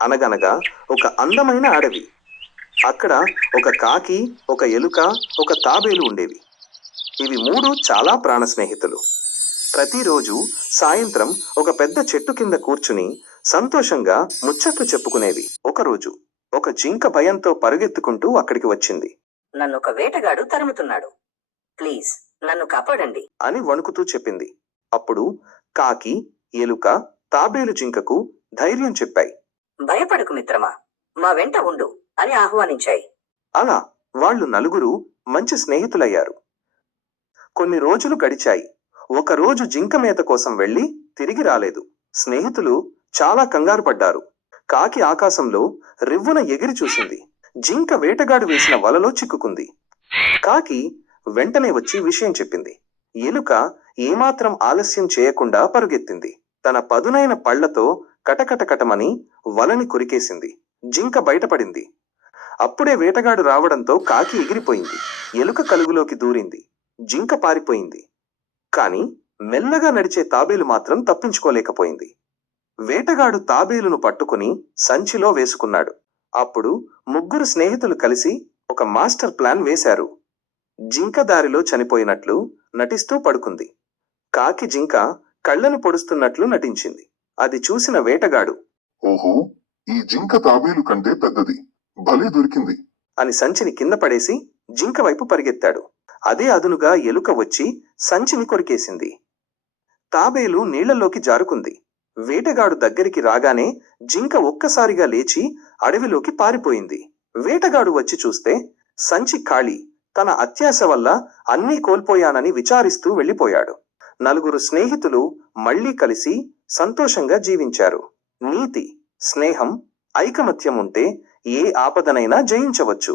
అనగనగా ఒక అందమైన అడవి. అక్కడ ఒక కాకి, ఒక ఎలుక, ఒక తాబేలు ఉండేవి. ఇవి మూడు చాలా ప్రాణ స్నేహితులు. ప్రతిరోజు సాయంత్రం ఒక పెద్ద చెట్టు కింద కూర్చుని సంతోషంగా ముచ్చట్లు చెప్పుకునేవి. ఒకరోజు ఒక జింక భయంతో పరుగెత్తుకుంటూ అక్కడికి వచ్చింది. నన్ను ఒక వేటగాడు తరుముతున్నాడు, ప్లీజ్ నన్ను కాపాడండి అని వణుకుతూ చెప్పింది. అప్పుడు కాకి, ఎలుక, తాబేలు జింకకు ధైర్యం చెప్పాయి. భయపడకు మిత్రమా, మా వెంట ఉండు అని ఆహ్వానించాయి. అలా వాళ్ళు నలుగురు మంచి స్నేహితులయ్యారు. కొన్ని రోజులు గడిచాయి. ఒకరోజు జింక మేత కోసం వెళ్లి తిరిగి రాలేదు. స్నేహితులు చాలా కంగారు పడ్డారు. కాకి ఆకాశంలో రివ్వున ఎగిరి చూసింది. జింక వేటగాడు వేసిన వలలో చిక్కుకుంది. కాకి వెంటనే వచ్చి విషయం చెప్పింది. ఎలుక ఏమాత్రం ఆలస్యం చేయకుండా పరుగెత్తింది. తన పదునైన పళ్లతో కటకటకటమని వలని కొరికేసింది. జింక బయటపడింది. అప్పుడే వేటగాడు రావడంతో కాకి ఎగిరిపోయింది. ఎలుక కలుగులోకి దూరింది. జింక పారిపోయింది. కాని మెల్లగా నడిచే తాబేలు మాత్రం తప్పించుకోలేకపోయింది. వేటగాడు తాబేలును పట్టుకుని సంచిలో వేసుకున్నాడు. అప్పుడు ముగ్గురు స్నేహితులు కలిసి ఒక మాస్టర్ ప్లాన్ వేశారు. జింక దారిలో చనిపోయినట్లు నటిస్తూ పడుకుంది. కాకి జింక కళ్ళను పొడుస్తున్నట్లు నటించింది. అది చూసిన వేటగాడు, ఓహో, ఈ జింక తాబేలు కంటే పెద్దది, భలే దొరికింది అని సంచిని కింద పడేసి జింక వైపు పరిగెత్తాడు. అదే అదునుగా ఎలుక వచ్చి సంచిని కొరికేసింది. తాబేలు నీళ్లలోకి జారుకుంది. వేటగాడు దగ్గరికి రాగానే జింక ఒక్కసారిగా లేచి అడవిలోకి పారిపోయింది. వేటగాడు వచ్చి చూస్తే సంచి ఖాళీ. తన అత్యాశ వల్ల అన్నీ కోల్పోయానని విచారిస్తూ వెళ్ళిపోయాడు. నలుగురు స్నేహితులు మళ్లీ కలిసి సంతోషంగా జీవించారు. నీతి: స్నేహం, ఐకమత్యం ఉంటే ఏ ఆపదనైనా జయించవచ్చు.